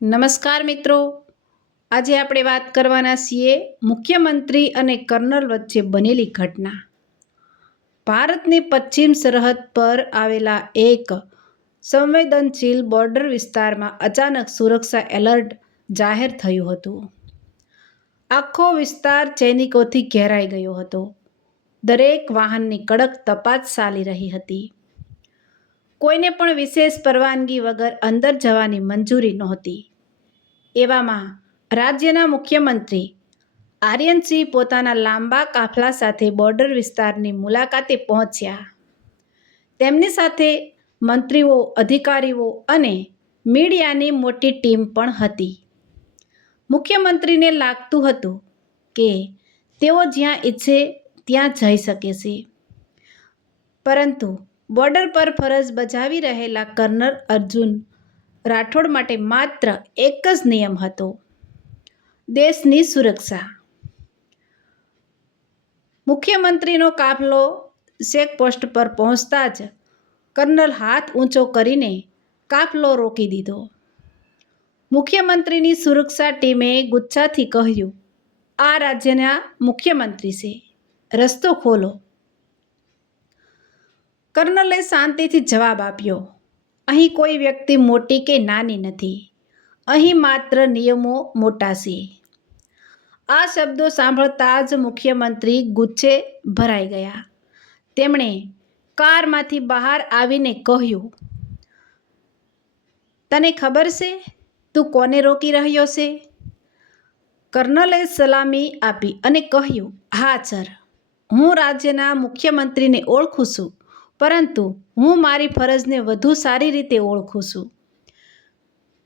નમસ્કાર મિત્રો, આજે આપણે વાત કરવાના છીએ મુખ્યમંત્રી અને કર્નલ વચ્ચે બનેલી ઘટના. ભારતની પશ્ચિમ સરહદ પર આવેલા એક સંવેદનશીલ બોર્ડર વિસ્તારમાં અચાનક સુરક્ષા એલર્ટ જાહેર થયું હતું. આખો વિસ્તાર સૈનિકોથી ઘેરાઈ ગયો હતો. દરેક વાહનની કડક તપાસ ચાલી રહી હતી. કોઈને પણ વિશેષ પરવાનગી વગર અંદર જવાની મંજૂરી નહોતી. એવામાં રાજ્યના મુખ્યમંત્રી આર્યનસિંહ પોતાના લાંબા કાફલા સાથે બોર્ડર વિસ્તારની મુલાકાતે પહોંચ્યા. તેમની સાથે મંત્રીઓ, અધિકારીઓ અને મીડિયાની મોટી ટીમ પણ હતી. મુખ્યમંત્રીને લાગતું હતું કે તેઓ જ્યાં ઈચ્છે ત્યાં જઈ શકે છે, પરંતુ બોર્ડર પર ફરજ બજાવી રહેલા કર્નલ અર્જુન રાઠોડ માટે માત્ર એક જ નિયમ હતો: દેશની સુરક્ષા. મુખ્યમંત્રીનો કાફલો ચેકપોસ્ટ પર પહોંચતા જ કર્નલ હાથ ઊંચો કરીને કાફલો રોકી દીધો. મુખ્યમંત્રીની સુરક્ષા ટીમે ગુસ્સાથી કહ્યું, "આ રાજ્યના મુખ્યમંત્રી છે, રસ્તો ખોલો." કર્નલે શાંતિથી જવાબ આપ્યો, "અહીં કોઈ વ્યક્તિ મોટી કે નાની નથી. અહીં માત્ર નિયમો મોટા છે." આ શબ્દો સાંભળતા જ મુખ્યમંત્રી ગુસ્સે ભરાઈ ગયા. તેમણે કારમાંથી બહાર આવીને કહ્યું, "તને ખબર છે તું કોને રોકી રહ્યો છે?" કર્નલે સલામી આપી અને કહ્યું, "હા સર, હું રાજ્યના મુખ્યમંત્રીને ઓળખું છું, પરંતુ હું મારી ફરજને વધુ સારી રીતે ઓળખું છું."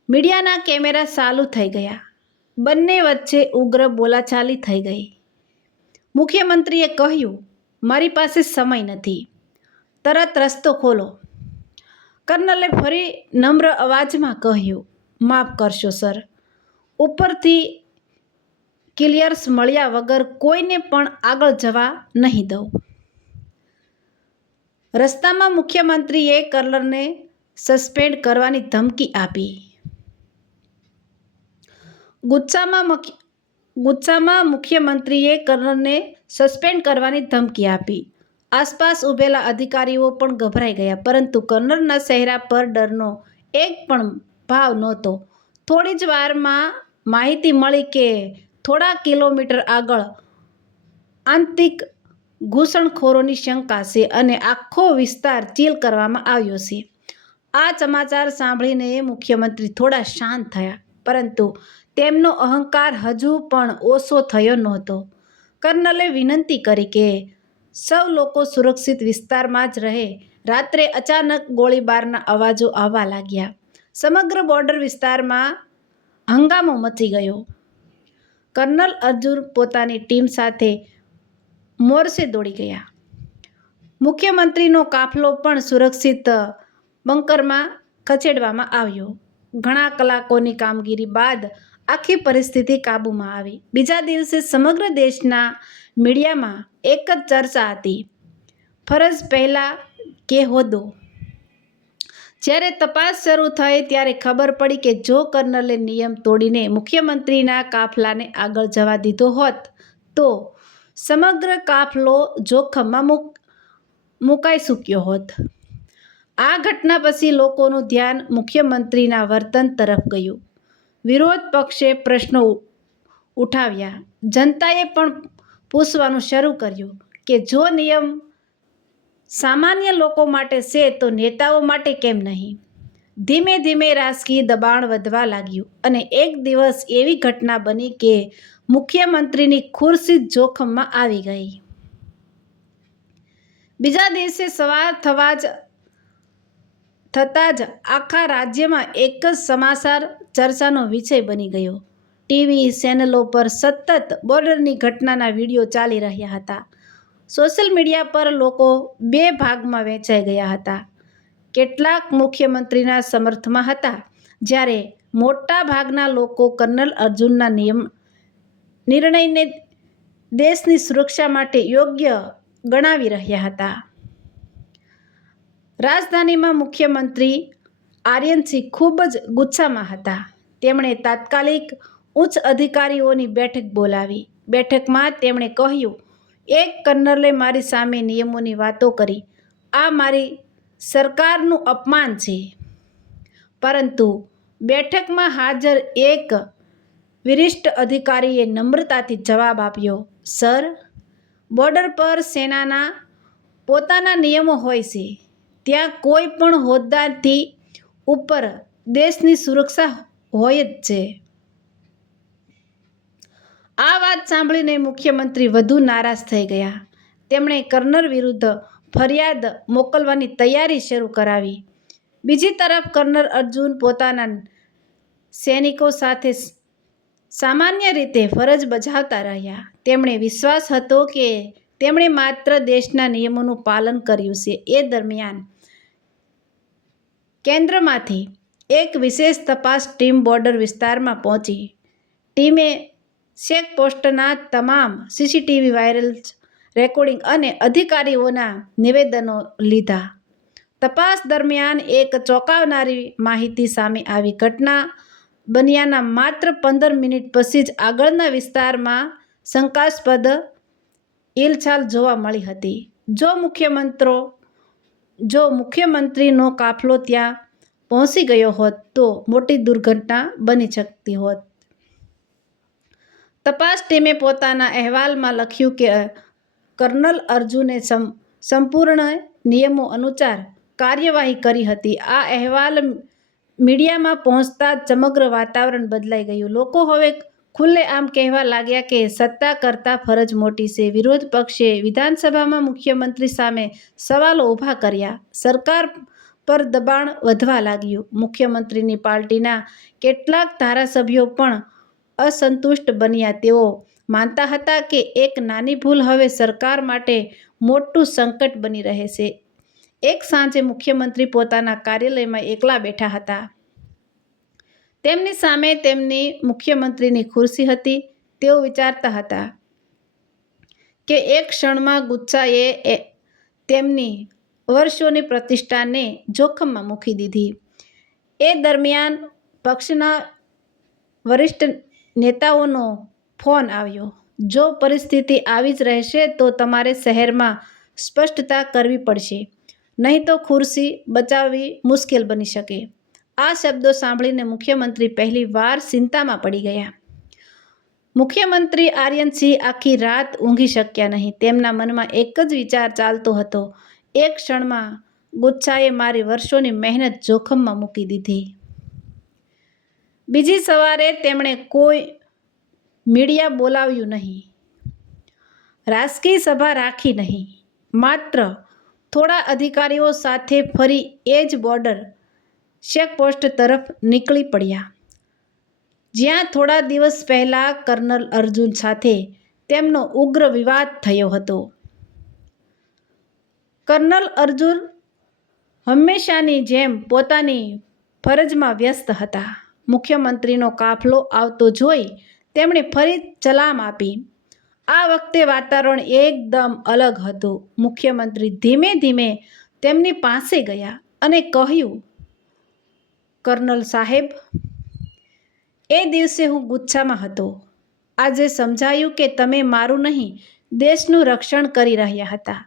મીડિયાના કેમેરા ચાલુ થઈ ગયા. બંને વચ્ચે ઉગ્ર બોલાચાલી થઈ ગઈ. મુખ્યમંત્રીએ કહ્યું, "મારી પાસે સમય નથી, તરત રસ્તો ખોલો." કર્નલે ફરી નમ્ર અવાજમાં કહ્યું, "માફ કરશો સર, ઉપરથી ક્લિયરન્સ મળ્યા વગર કોઈને પણ આગળ જવા નહીં દઉં." રસ્તામાં મુખ્યમંત્રીએ કર્નલને સસ્પેન્ડ કરવાની ધમકી આપી. ગુસ્સામાં મુખ્યમંત્રીએ કર્નલને સસ્પેન્ડ કરવાની ધમકી આપી. આસપાસ ઊભેલા અધિકારીઓ પણ ગભરાઈ ગયા, પરંતુ કર્નલના ચહેરા પર ડરનો એક પણ ભાવ નહોતો. થોડી જ વારમાં માહિતી મળી કે થોડા કિલોમીટર આગળ આંતરિક ઘૂસણખોરોની શંકા છે અને આખો વિસ્તાર સીલ કરવામાં આવ્યો છે. આ સમાચાર સાંભળીને મુખ્યમંત્રી થોડા શાંત થયા, પરંતુ તેમનો અહંકાર હજુ પણ ઓછો થયો નહોતો. કર્નલે વિનંતી કરી કે સૌ લોકો સુરક્ષિત વિસ્તારમાં જ રહે. રાત્રે અચાનક ગોળીબારના અવાજો આવવા લાગ્યા. સમગ્ર બોર્ડર વિસ્તારમાં હંગામો મચી ગયો. કર્નલ અર્જુન પોતાની ટીમ સાથે મોરચે દોડી ગયા. મુખ્યમંત્રીનો કાફલો પણ સુરક્ષિત બંકરમાં ખસેડવામાં આવ્યો. ઘણા કલાકોની કામગીરી બાદ આખી પરિસ્થિતિ કાબૂમાં આવી. બીજા દિવસે સમગ્ર દેશના મીડિયામાં એક જ ચર્ચા હતી: ફરજ પહેલાં કે હોદ્દો. જ્યારે તપાસ શરૂ થઈ ત્યારે ખબર પડી કે જો કર્નલે નિયમ તોડીને મુખ્યમંત્રીના કાફલાને આગળ જવા દીધો હોત, તો સમગ્ર કાફલો જોખમમાં મુકાઈ ચૂક્યો હોત. આ ઘટના પછી લોકોનું ધ્યાન મુખ્યમંત્રીના વર્તન તરફ ગયું. વિરોધ પક્ષે પ્રશ્નો ઉઠાવ્યા. જનતાએ પણ પૂછવાનું શરૂ કર્યું કે જો નિયમ સામાન્ય લોકો માટે છે તો નેતાઓ માટે કેમ નહીં? ધીમે ધીમે રાજકીય દબાણ વધવા લાગ્યું અને એક દિવસ એવી ઘટના બની કે મુખ્યમંત્રીની ખુરશી જોખમમાં આવી ગઈ. બીજા દિવસે સવાર થતાં જ આખા રાજ્યમાં એક જ સમાચાર ચર્ચાનો વિષય બની ગયો. ટીવી ચેનલો પર સતત બોર્ડરની ઘટનાના વિડીયો ચાલી રહ્યા હતા. સોશિયલ મીડિયા પર લોકો બે ભાગમાં વહેંચાઈ ગયા હતા. કેટલાક મુખ્યમંત્રીના સમર્થનમાં હતા, જ્યારે મોટા ભાગના લોકો કર્નલ અર્જુનના નિર્ણયને દેશની સુરક્ષા માટે યોગ્ય ગણાવી રહ્યા હતા. રાજધાનીમાં મુખ્યમંત્રી આર્યનસિંહ ખૂબ જ ગુસ્સામાં હતા. તેમણે તાત્કાલિક ઉચ્ચ અધિકારીઓની બેઠક બોલાવી. બેઠકમાં તેમણે કહ્યું, એક કર્નલે મારી સામે નિયમોની વાતો કરી. આ મારી સરકારનું અપમાન છે. પરંતુ બેઠકમાં હાજર એક વરિષ્ઠ અધિકારીએ નમ્રતાથી જવાબ આપ્યો, સર, બોર્ડર પર સેનાના પોતાના નિયમો હોય છે. ત્યાં કોઈ પણ હોદ્દાથી ઉપર દેશની સુરક્ષા હોય જ છે. આ વાત સાંભળીને મુખ્યમંત્રી વધુ નારાજ થઈ ગયા. તેમણે કર્નલ વિરુદ્ધ ફરિયાદ મોકલવાની તૈયારી શરૂ કરાવી. બીજી તરફ કર્નલ અર્જુન પોતાના સૈનિકો સાથે સામાન્ય રીતે ફરજ બજાવતા રહ્યા. તેમણે વિશ્વાસ હતો કે તેમણે માત્ર દેશના નિયમોનું પાલન કર્યું છે. એ દરમિયાન કેન્દ્રમાંથી એક વિશેષ તપાસ ટીમ બોર્ડર વિસ્તારમાં પહોંચી. ટીમે ચેકપોસ્ટના તમામ સીસીટીવી વાયરલ રેકોર્ડિંગ અને અધિકારીઓના નિવેદનો લીધા. તપાસ દરમિયાન એક ચોંકાવનારી માહિતી સામે આવી. ઘટના બન્યાના માત્ર 15 મિનિટ પછી જ આગળના વિસ્તારમાં શંકાસ્પદ હિલચાલ જોવા મળી હતી. જો મુખ્યમંત્રીનો કાફલો ત્યાં પહોંચી ગયો હોત તો મોટી દુર્ઘટના બની શકતી હોત. તપાસ ટીમે પોતાના અહેવાલમાં લખ્યું કે કર્નલ અર્જુને સંપૂર્ણ નિયમો અનુસાર કાર્યવાહી કરી હતી. આ અહેવાલ મીડિયામાં પહોંચતા જ સમગ્ર વાતાવરણ બદલાઈ ગયું. લોકો હવે ખુલ્લેઆમ કહેવા લાગ્યા કે સત્તા કરતાં ફરજ મોટી છે. વિરોધ પક્ષે વિધાનસભામાં મુખ્યમંત્રી સામે સવાલો ઊભા કર્યા. સરકાર પર દબાણ વધવા લાગ્યું. મુખ્યમંત્રીની પાર્ટીના કેટલાક ધારાસભ્યો પણ અસંતુષ્ટ બન્યા. તેઓ માનતા હતા કે એક નાની ભૂલ હવે સરકાર માટે મોટું સંકટ બની રહેશે. એક સાંજે મુખ્યમંત્રી પોતાના કાર્યાલયમાં એકલા બેઠા હતા. તેમની સામે તેમની મુખ્યમંત્રીની ખુરશી હતી. તેઓ વિચારતા હતા કે એક ક્ષણમાં ગુસ્સાએ તેમની વર્ષોની પ્રતિષ્ઠાને જોખમમાં મૂકી દીધી. એ દરમિયાન પક્ષના વરિષ્ઠ નેતાઓનો ફોન આવ્યો. જો પરિસ્થિતિ આવી જ રહેશે તો તમારે શહેરમાં સ્પષ્ટતા કરવી પડશે, નહીં તો ખુરશી બચાવવી મુશ્કેલ બની શકે. આ શબ્દો સાંભળીને મુખ્યમંત્રી પહેલી વાર ચિંતામાં પડી ગયા. મુખ્યમંત્રી આર્યનસિંહ આખી રાત ઊંઘી શક્યા નહીં. તેમના મનમાં એક જ વિચાર ચાલતો હતો, એક ક્ષણમાં ગુસ્સાએ મારી વર્ષોની મહેનત જોખમમાં મૂકી દીધી. બીજી સવારે તેમણે કોઈ મીડિયા બોલાવ્યું નહીં, રાજકીય સભા રાખી નહીં. માત્ર થોડા અધિકારીઓ સાથે ફરી એ જ બોર્ડર ચેકપોસ્ટ તરફ નીકળી પડ્યા, જ્યાં થોડા દિવસ પહેલાં કર્નલ અર્જુન સાથે તેમનો ઉગ્ર વિવાદ થયો હતો. કર્નલ અર્જુન હંમેશાની જેમ પોતાની ફરજમાં વ્યસ્ત હતા. મુખ્યમંત્રીનો કાફલો આવતો જોઈ તેમણે ફરી સલામ આપી. આ વખતે વાતાવરણ એકદમ અલગ હતું. મુખ્યમંત્રી ધીમે ધીમે તેમની પાસે ગયા અને કહ્યું, કર્નલ સાહેબ, એ દિવસે હું ગુસ્સામાં હતો. આજે સમજાયું કે તમે મારું નહીં, દેશનું રક્ષણ કરી રહ્યા હતા.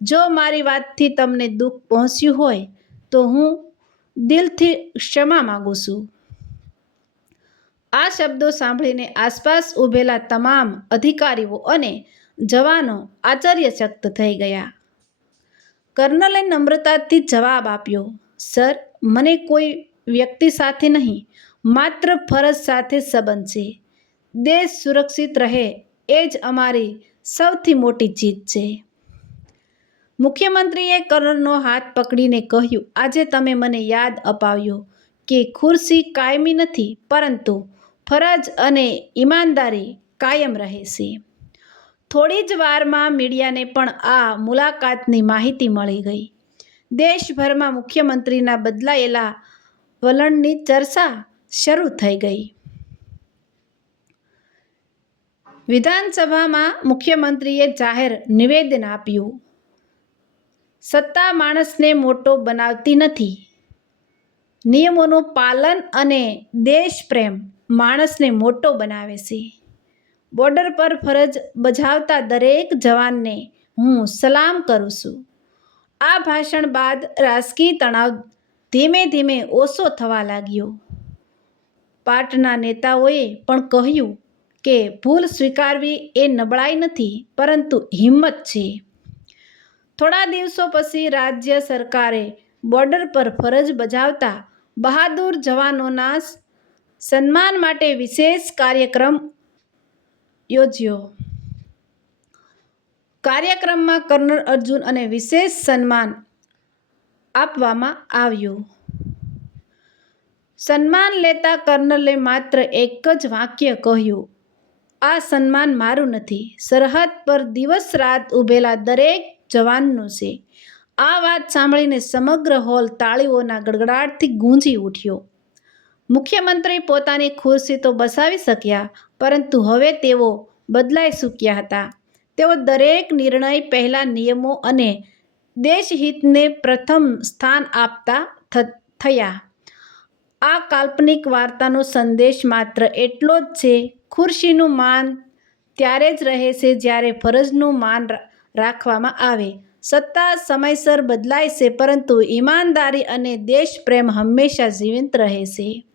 જો મારી વાતથી તમને દુઃખ પહોંચ્યું હોય તો હું દિલથી ક્ષમા માગું છું. આ શબ્દો સાંભળીને આસપાસ ઊભેલા તમામ અધિકારીઓ અને જવાનો આશ્ચર્યચકિત થઈ ગયા. કર્નલે નમ્રતાથી જવાબ આપ્યો, સર, મને કોઈ વ્યક્તિ સાથે નહીં, માત્ર ફરજ સાથે સંબંધ છે. દેશ સુરક્ષિત રહે એ જ અમારી સૌથી મોટી જીત છે. મુખ્યમંત્રીએ કર્નલનો હાથ પકડીને કહ્યું, આજે તમે મને યાદ અપાવ્યો કે ખુરશી કાયમી નથી, પરંતુ ફરજ અને ઈમાનદારી કાયમ રહે છે. થોડી જ વારમાં મીડિયાને પણ આ મુલાકાતની માહિતી મળી ગઈ. દેશભરમાં મુખ્યમંત્રીના બદલાયેલા વલણની ચર્ચા શરૂ થઈ ગઈ. વિધાનસભામાં મુખ્યમંત્રીએ જાહેર નિવેદન આપ્યું, સત્તા માણસને મોટો બનાવતી નથી, નિયમોનું પાલન અને દેશપ્રેમ માણસને મોટો બનાવે છે. બોર્ડર પર ફરજ બજાવતા દરેક જવાનને હું સલામ કરું છું. આ ભાષણ બાદ રાજકીય તણાવ ધીમે ધીમે ઓછો થવા લાગ્યો. પાર્ટના નેતાઓએ પણ કહ્યું કે ભૂલ સ્વીકારવી એ નબળાઈ નથી, પરંતુ હિંમત છે. થોડા દિવસો પછી રાજ્ય સરકારે બોર્ડર પર ફરજ બજાવતા બહાદુર જવાનોના સન્માન માટે વિશેષ કાર્યક્રમ યોજ્યો. કાર્યક્રમમાં કર્નલ અર્જુન અને વિશેષ સન્માન આપવામાં આવ્યું. સન્માન લેતા કર્નલે માત્ર એક જ વાક્ય કહ્યું, "આ સન્માન મારું નથી, સરહદ પર દિવસ રાત ઊભેલા દરેક જવાનનું છે." આ વાત સાંભળીને સમગ્ર હોલ તાળીઓના ગડગડાટથી ગુંજી ઉઠ્યો. મુખ્યમંત્રી પોતાની ખુરશી તો બચાવી શક્યા, પરંતુ હવે તેઓ બદલાઈ ચૂક્યા હતા. તેઓ દરેક નિર્ણય પહેલા નિયમો અને દેશહિતને પ્રથમ સ્થાન આપતા થયા. આ કાલ્પનિક વાર્તાનો સંદેશ માત્ર એટલો જ છે, ખુરશીનું માન ત્યારે જ રહે છે જ્યારે ફરજનું માન રાખવામાં આવે. સત્તા સમયસર બદલાય છે, પરંતુ ઈમાનદારી અને દેશપ્રેમ હંમેશા જીવંત રહે છે.